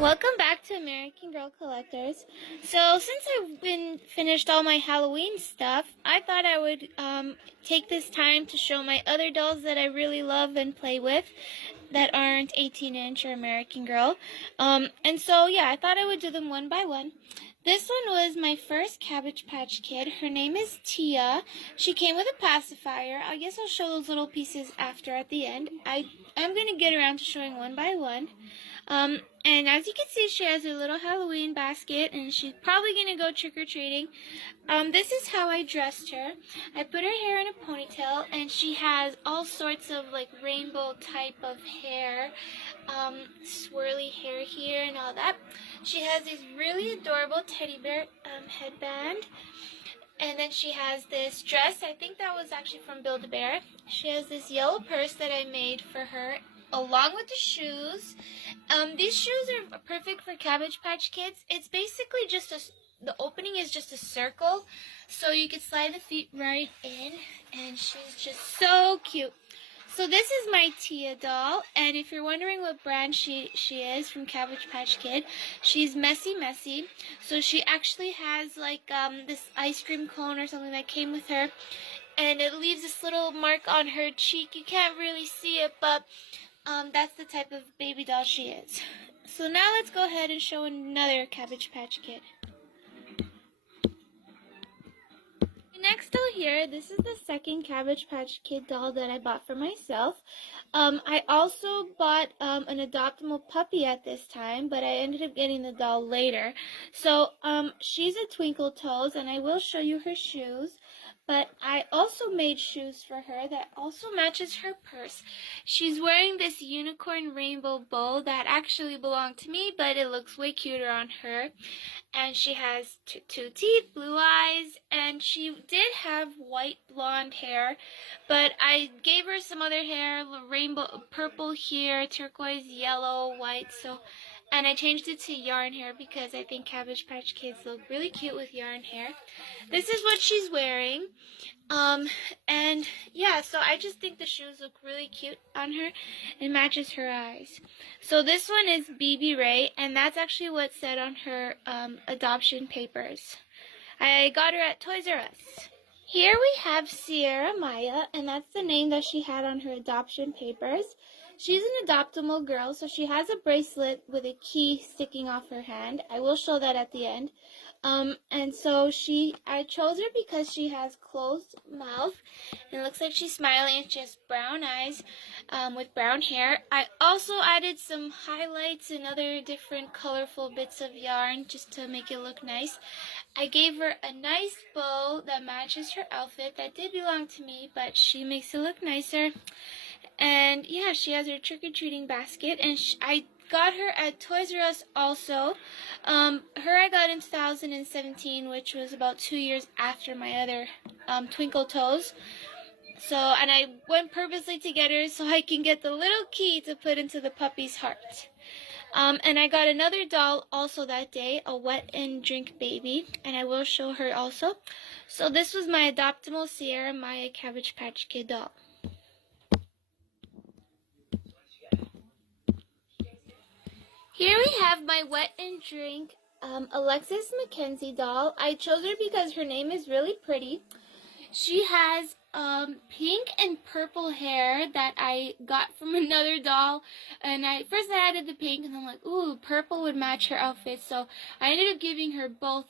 Welcome back to American Girl Collectors. So since I've been finished all my Halloween stuff, I thought I would take this time to show my other dolls that I really love and play with that aren't 18-inch or American Girl. And so yeah, I thought I would do them one by one. This one was my first Cabbage Patch Kid. Her name is Tia. She came with a pacifier. I guess I'll show those little pieces after at the end. I'm going to get around to showing one by one. And as you can see, she has her little Halloween basket, and she's probably going to go trick-or-treating. This is how I dressed her. I put her hair in a ponytail, and she has all sorts of, like, rainbow type of hair, swirly hair here and all that. She has this really adorable teddy bear headband. And then she has this dress. I think that was actually from Build-A-Bear. She has this yellow purse that I made for her, along with the shoes. These shoes are perfect for Cabbage Patch Kids. It's basically just the opening is just a circle, so you can slide the feet right in, and she's just so cute. So this is my Tia doll, and if you're wondering what brand she is from Cabbage Patch Kid, she's Messy Messy. So she actually has like this ice cream cone or something that came with her, and it leaves this little mark on her cheek. You can't really see it, but that's the type of baby doll she is. So now let's go ahead and show another Cabbage Patch Kid. Next doll here, this is the second Cabbage Patch Kid doll that I bought for myself. I also bought an adoptable puppy at this time, but I ended up getting the doll later. So she's a Twinkle Toes, and I will show you her shoes. But I also made shoes for her that also matches her purse. She's wearing this unicorn rainbow bow that actually belonged to me, but it looks way cuter on her. And she has two teeth, blue eyes, and she did have white blonde hair, but I gave her some other hair, rainbow, purple here, turquoise, yellow, white, and I changed it to yarn hair because I think Cabbage Patch Kids look really cute with yarn hair. This is what she's wearing. And yeah, so I just think the shoes look really cute on her and matches her eyes. So this one is BB Ray, and that's actually what said on her adoption papers. I got her at Toys R Us. Here we have Sierra Maya, and that's the name that she had on her adoption papers. She's an adoptable girl, so she has a bracelet with a key sticking off her hand. I will show that at the end. And so I chose her because she has closed mouth, and it looks like she's smiling, and she has brown eyes, with brown hair. I also added some highlights and other different colorful bits of yarn just to make it look nice. I gave her a nice bow that matches her outfit. That did belong to me, but she makes it look nicer. And yeah, she has her trick-or-treating basket, and I got her at Toys R Us also. Her I got in 2017, which was about 2 years after my other Twinkle Toes. So, and I went purposely to get her so I can get the little key to put into the puppy's heart. And I got another doll also that day, a Wet and Drink Baby, and I will show her also. So this was my adoptable Sierra Maya Cabbage Patch Kid doll. Here we have my Wet and Drink Alexis Mackenzie doll. I chose her because her name is really pretty. She has pink and purple hair that I got from another doll, and first I added the pink, and I'm like, ooh, purple would match her outfit, so I ended up giving her both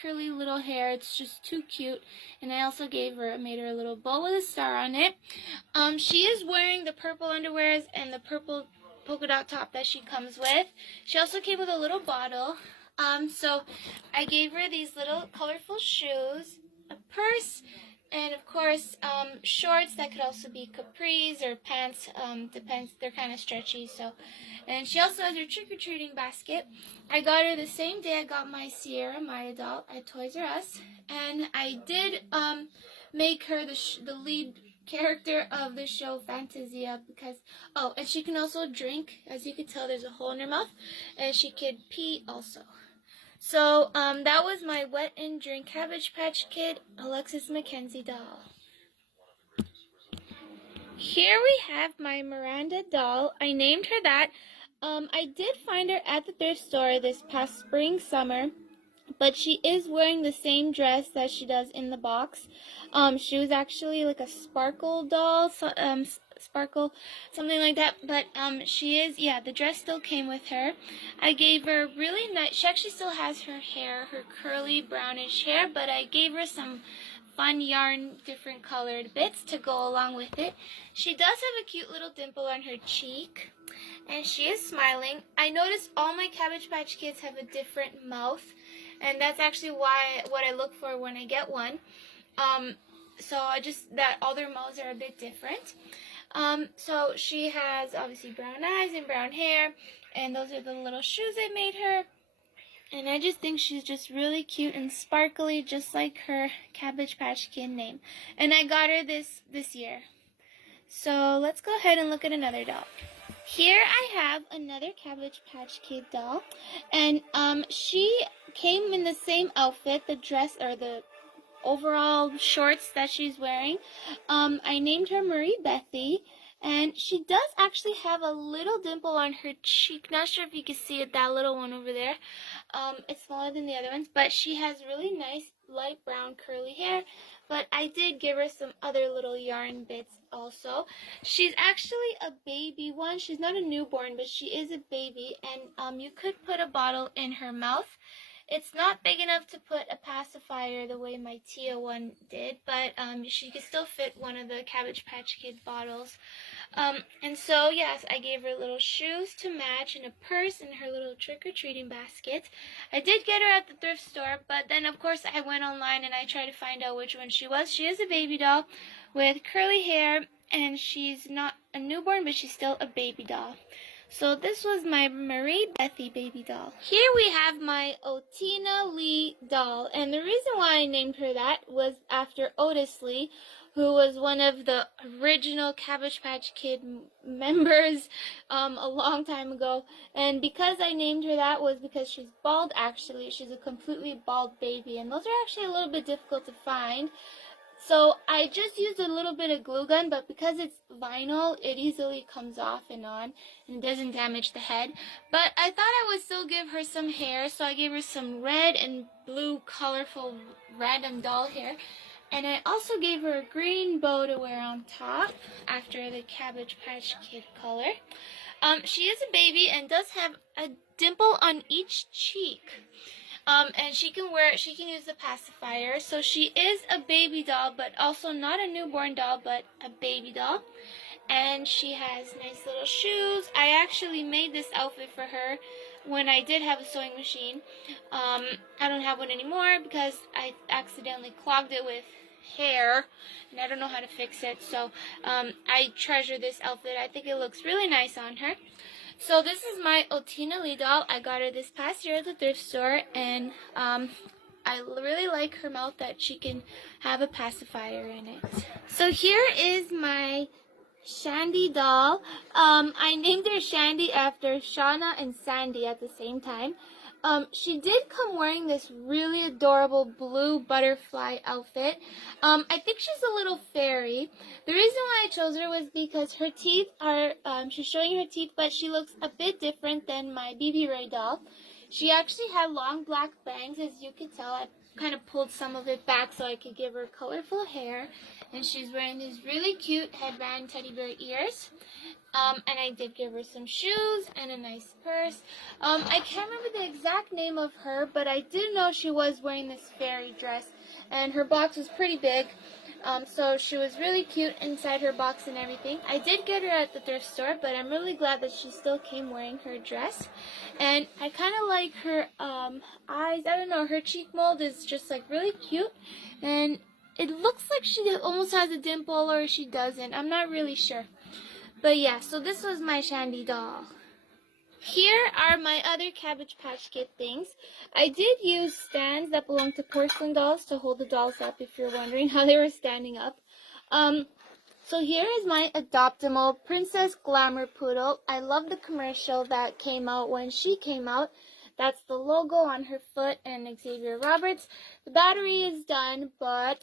curly little hair. It's just too cute. And I also made her a little bow with a star on it. She is wearing the purple underwears and the purple polka dot top that she comes with. She also came with a little bottle. So I gave her these little colorful shoes, a purse, and of course shorts that could also be capris or pants, depends, they're kind of stretchy. So, and she also has her trick-or-treating basket. I got her the same day I got my Sierra Maya doll at Toys R Us, and I did make her the lead character of the show Fantasia because, and she can also drink. As you can tell, there's a hole in her mouth, and she could pee also. So that was my Wet and Drink Cabbage Patch Kid Alexis Mackenzie doll. Here we have my Miranda doll. I named her that I did find her at the thrift store this past spring, summer, but she is wearing the same dress that she does in the box. She was actually like a sparkle doll, so, sparkle, something like that. But she is, yeah, the dress still came with her. I gave her really nice. She actually still has her hair, her curly brownish hair, but I gave her some fun yarn, different colored bits to go along with it. She does have a cute little dimple on her cheek, and she is smiling. I noticed all my Cabbage Patch Kids have a different mouth, and that's actually what I look for when I get one. So that all their mouths are a bit different. So she has obviously brown eyes and brown hair, and those are the little shoes I made her. And I just think she's just really cute and sparkly, just like her Cabbage Patch Kid name. And I got her this year. So let's go ahead and look at another doll. Here I have another Cabbage Patch Kid doll, and she came in the same outfit, the dress or the overall shorts that she's wearing. I named her Marie Bethy, and she does actually have a little dimple on her cheek. Not sure if you can see it, that little one over there. It's smaller than the other ones, but she has really nice light brown curly hair. But I did give her some other little yarn bits also. She's actually a baby one. She's not a newborn, but she is a baby, and you could put a bottle in her mouth. It's not big enough to put a pacifier the way my Tia one did, but she could still fit one of the Cabbage Patch Kid bottles. And so, yes, I gave her little shoes to match and a purse and her little trick-or-treating basket. I did get her at the thrift store, but then, of course, I went online and I tried to find out which one she was. She is a baby doll with curly hair, and she's not a newborn, but she's still a baby doll. So this was my Marie Bethy baby doll. Here we have my Otina Lee doll, and the reason why I named her that was after Otis Lee, who was one of the original Cabbage Patch Kid members a long time ago. And because I named her that was because she's bald actually. She's a completely bald baby, and those are actually a little bit difficult to find. So I just used a little bit of glue gun, but because it's vinyl, it easily comes off and on, and it doesn't damage the head. But I thought I would still give her some hair, so I gave her some red and blue colorful random doll hair. And I also gave her a green bow to wear on top after the Cabbage Patch Kid color. She is a baby and does have a dimple on each cheek. And she can use the pacifier. So she is a baby doll, but also not a newborn doll, but a baby doll. And she has nice little shoes. I actually made this outfit for her when I did have a sewing machine. I don't have one anymore because I accidentally clogged it with hair, and I don't know how to fix it. So I treasure this outfit. I think it looks really nice on her. So this is my Otina Lee doll. I got her this past year at the thrift store, and I really like her mouth that she can have a pacifier in it. So here is my Shandy doll. I named her Shandy after Shauna and Sandy at the same time. She did come wearing this really adorable blue butterfly outfit. I think she's a little fairy. The reason why I chose her was because her teeth are, she's showing her teeth, but she looks a bit different than my BB Ray doll. She actually had long black bangs, as you can tell. I kind of pulled some of it back so I could give her colorful hair. And she's wearing these really cute headband teddy bear ears. And I did give her some shoes and a nice purse. I can't remember the exact name of her, but I did know she was wearing this fairy dress, and her box was pretty big. So she was really cute inside her box and everything. I did get her at the thrift store, but I'm really glad that she still came wearing her dress. And I kind of like her eyes. I don't know, her cheek mold is just like really cute, and it looks like she almost has a dimple, or she doesn't. I'm not really sure. But yeah, so this was my Shandy doll. Here are my other Cabbage Patch Kid things. I did use stands that belong to porcelain dolls to hold the dolls up, if you're wondering how they were standing up. So here is my Adoptable Princess Glamour Poodle. I love the commercial that came out when she came out. That's the logo on her foot and Xavier Roberts. The battery is done, but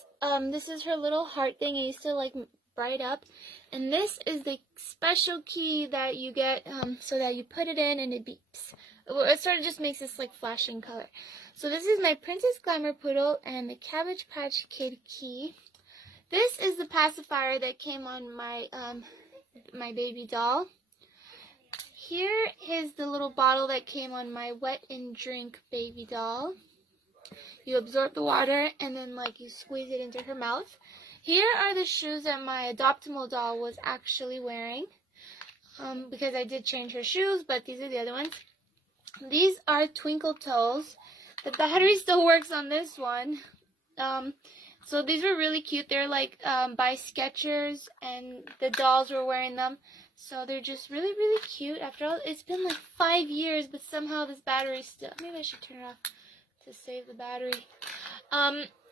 this is her little heart thing. I used to like bright up. And this is the special key that you get so that you put it in and it beeps. It sort of just makes this like flashing color. So this is my Princess Glamour Poodle and the Cabbage Patch Kid key. This is the pacifier that came on my my baby doll. Here is the little bottle that came on my Wet and Drink baby doll. You absorb the water and then like you squeeze it into her mouth. Here are the shoes that my Adoptimal doll was actually wearing, because I did change her shoes, but these are the other ones. These are Twinkle Toes. The battery still works on this one. So these were really cute. They're like by Skechers, and the dolls were wearing them. So they're just really, really cute. After all, it's been like 5 years, but somehow this battery still... Maybe I should turn it off to save the battery.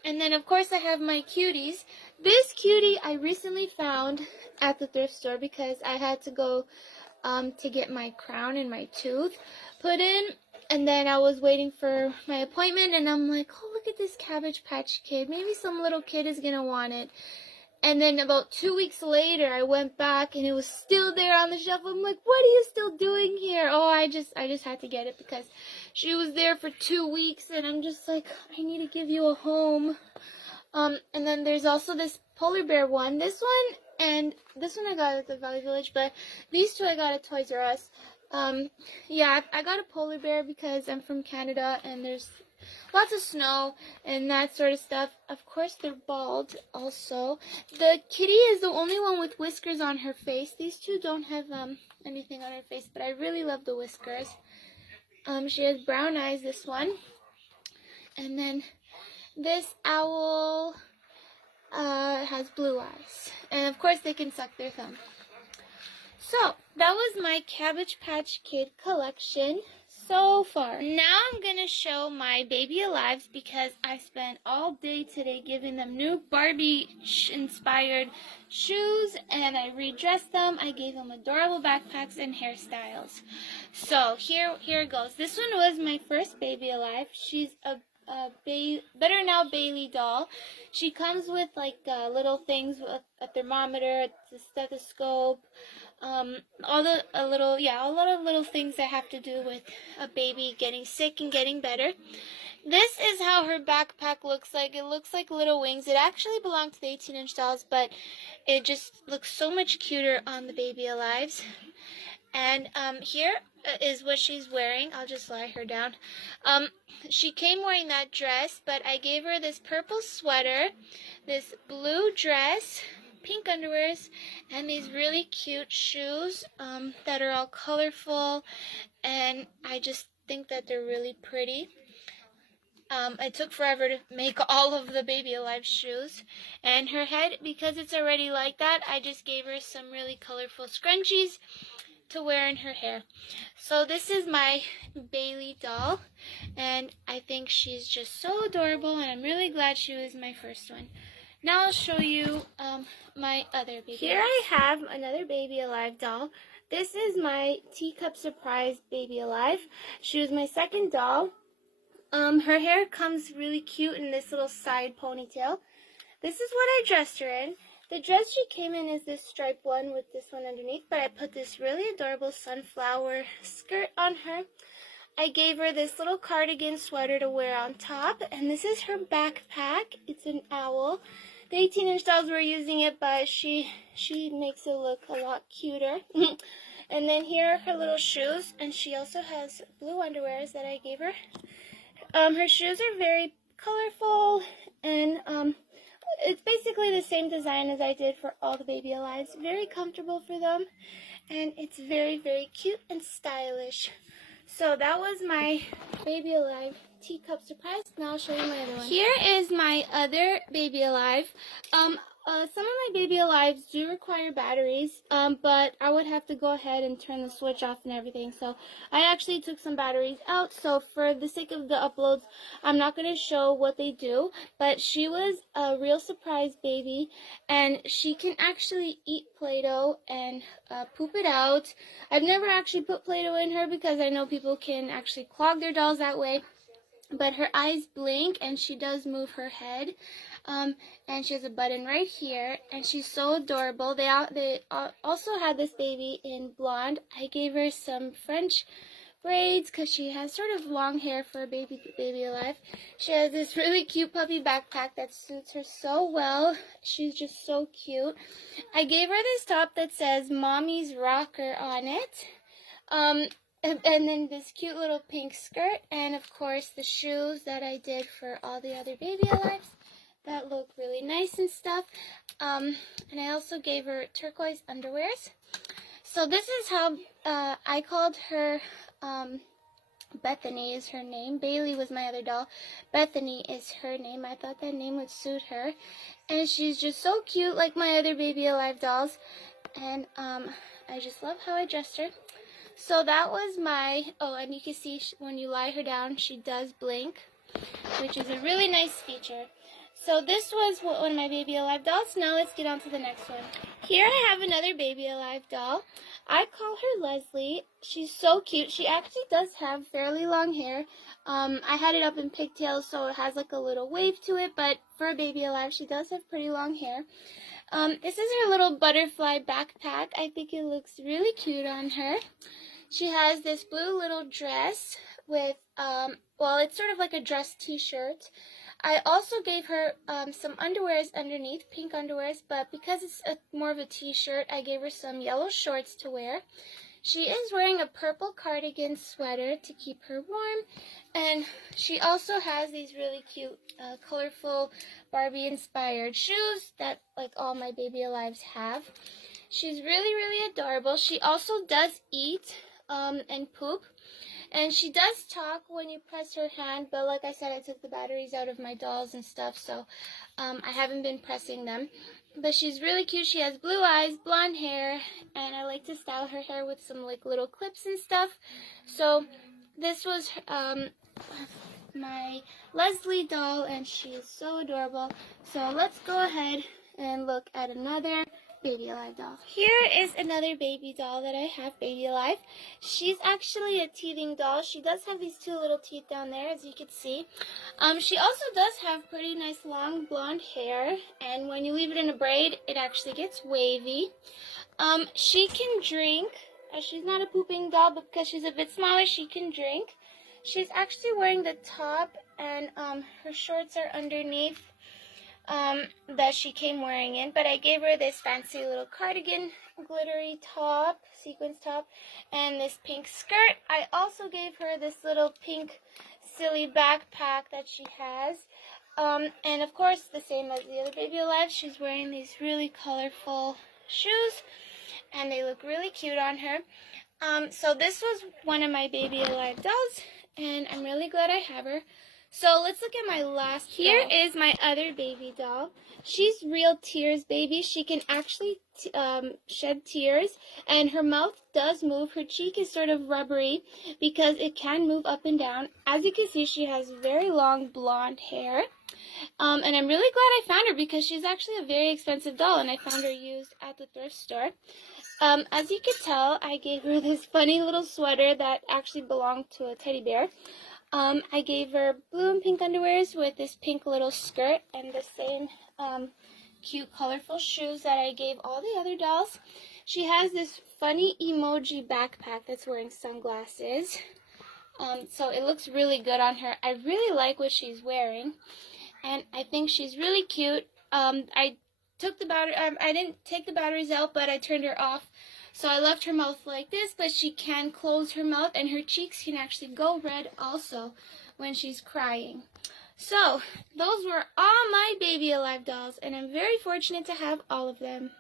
And then, of course, I have my cuties. This cutie I recently found at the thrift store because I had to go to get my crown and my tooth put in. And then I was waiting for my appointment, and I'm like, oh, look at this Cabbage Patch Kid. Maybe some little kid is going to want it. And then about 2 weeks later, I went back, and it was still there on the shelf. I'm like, what are you still doing here? Oh, I just had to get it because she was there for 2 weeks, and I'm just like, I need to give you a home. And then there's also this polar bear one. This one, and this one I got at the Valley Village, but these two I got at Toys R Us. Yeah, I got a polar bear because I'm from Canada and there's lots of snow and that sort of stuff. Of course, they're bald also. The kitty is the only one with whiskers on her face. These two don't have anything on her face, but I really love the whiskers. She has brown eyes, this one. And then this owl has blue eyes. And of course, they can suck their thumb. So, that was my Cabbage Patch Kid collection so far. Now I'm going to show my Baby Alives because I spent all day today giving them new Barbie-inspired shoes, and I redressed them. I gave them adorable backpacks and hairstyles. So, here it goes. This one was my first Baby Alive. She's a Better Now Bailey doll. She comes with like little things, a thermometer, a stethoscope, a lot of little things that have to do with a baby getting sick and getting better. This is how her backpack looks like. It looks like little wings. It actually belonged to the 18-inch dolls, but it just looks so much cuter on the Baby Alives. And here is what she's wearing. I'll just lie her down. She came wearing that dress, but I gave her this purple sweater, this blue dress, pink underwears, and these really cute shoes that are all colorful, and I just think that they're really pretty. It took forever to make all of the Baby Alive shoes. And her head, because it's already like that, I just gave her some really colorful scrunchies to wear in her hair. So this is my Bailey doll, and I think she's just so adorable, and I'm really glad she was my first one. Now I'll show you my other baby. Here I have another Baby Alive doll. This is my Teacup Surprise Baby Alive. She was my second doll. Her hair comes really cute in this little side ponytail. This is what I dressed her in. The dress she came in is this striped one with this one underneath, but I put this really adorable sunflower skirt on her. I gave her this little cardigan sweater to wear on top, and this is her backpack. It's an owl. The 18-inch dolls were using it, but she makes it look a lot cuter. And then here are her little shoes, and she also has blue underwears that I gave her. Her shoes are very colorful, and it's basically the same design as I did for all the Baby Alives. Very comfortable for them, and it's very, very cute and stylish. So that was my Baby Alive Teacup Surprise. Now I'll show you my other one. Here is my other Baby Alive. Some of my Baby Alives do require batteries, but I would have to go ahead and turn the switch off and everything. So I actually took some batteries out. So for the sake of the uploads, I'm not going to show what they do. But she was a real surprise baby, and she can actually eat Play-Doh and poop it out. I've never actually put Play-Doh in her because I know people can actually clog their dolls that way. But her eyes blink, and she does move her head. And she has a button right here, and she's so adorable. They also had this baby in blonde. I gave her some French braids because she has sort of long hair for a baby alive. She has this really cute puppy backpack that suits her so well. She's just so cute. I gave her this top that says Mommy's Rocker on it. And then this cute little pink skirt, and of course the shoes that I did for all the other baby alives that look really nice and stuff. And I also gave her turquoise underwears. So this is how I called her. Bethany is her name. Bailey was my other doll. Bethany is her name. I thought that name would suit her. And she's just so cute like my other baby alive dolls. And I just love how I dressed her. So that was my, oh, and you can see when you lie her down, she does blink, which is a really nice feature. So this was one of my baby alive dolls. Now let's get on to the next one. Here I have another baby alive doll. I call her Leslie. She's so cute. She actually does have fairly long hair. I had it up in pigtails, so it has like a little wave to it, but for a baby alive, she does have pretty long hair. This is her little butterfly backpack. I think it looks really cute on her. She has this blue little dress with, well, it's sort of like a dress t-shirt. I also gave her some underwears underneath, pink underwears, but because it's more of a t-shirt, I gave her some yellow shorts to wear. She is wearing a purple cardigan sweater to keep her warm, and she also has these really cute, colorful Barbie-inspired shoes that, like, all my baby alives have. She's really, really adorable. She also does eat and poop. And she does talk when you press her hand, but like I said, I took the batteries out of my dolls and stuff, so I haven't been pressing them. But she's really cute. She has blue eyes, blonde hair, and I like to style her hair with some like little clips and stuff. So this was my Leslie doll, and she is so adorable. So let's go ahead and look at another baby alive doll. Here is another baby doll that I have baby alive. She's actually a teething doll. She does have these two little teeth down there, as you can see. She also does have pretty nice long blonde hair, and when you leave it in a braid, it actually gets wavy. She can drink. She's not a pooping doll, but because she's a bit smaller, she can drink. She's actually wearing the top, and her shorts are underneath. That she came wearing in, but I gave her this fancy little cardigan, glittery top, sequins top, and this pink skirt. I also gave her this little pink silly backpack that she has, and of course the same as the other baby alive, she's wearing these really colorful shoes, and they look really cute on her. So this was one of my baby alive dolls, and I'm really glad I have her. So let's look at my last doll. Here is my other baby doll. She's real tears baby. She can actually shed tears, and her mouth does move. Her cheek is sort of rubbery because it can move up and down. As you can see, she has very long blonde hair. And I'm really glad I found her because she's actually a very expensive doll, and I found her used at the thrift store. As you can tell, I gave her this funny little sweater that actually belonged to a teddy bear. I gave her blue and pink underwears with this pink little skirt and the same cute colorful shoes that I gave all the other dolls. She has this funny emoji backpack that's wearing sunglasses. So it looks really good on her. I really like what she's wearing, and I think she's really cute. I didn't take the batteries out, but I turned her off. So I left her mouth like this, but she can close her mouth, and her cheeks can actually go red also when she's crying. So those were all my baby alive dolls, and I'm very fortunate to have all of them.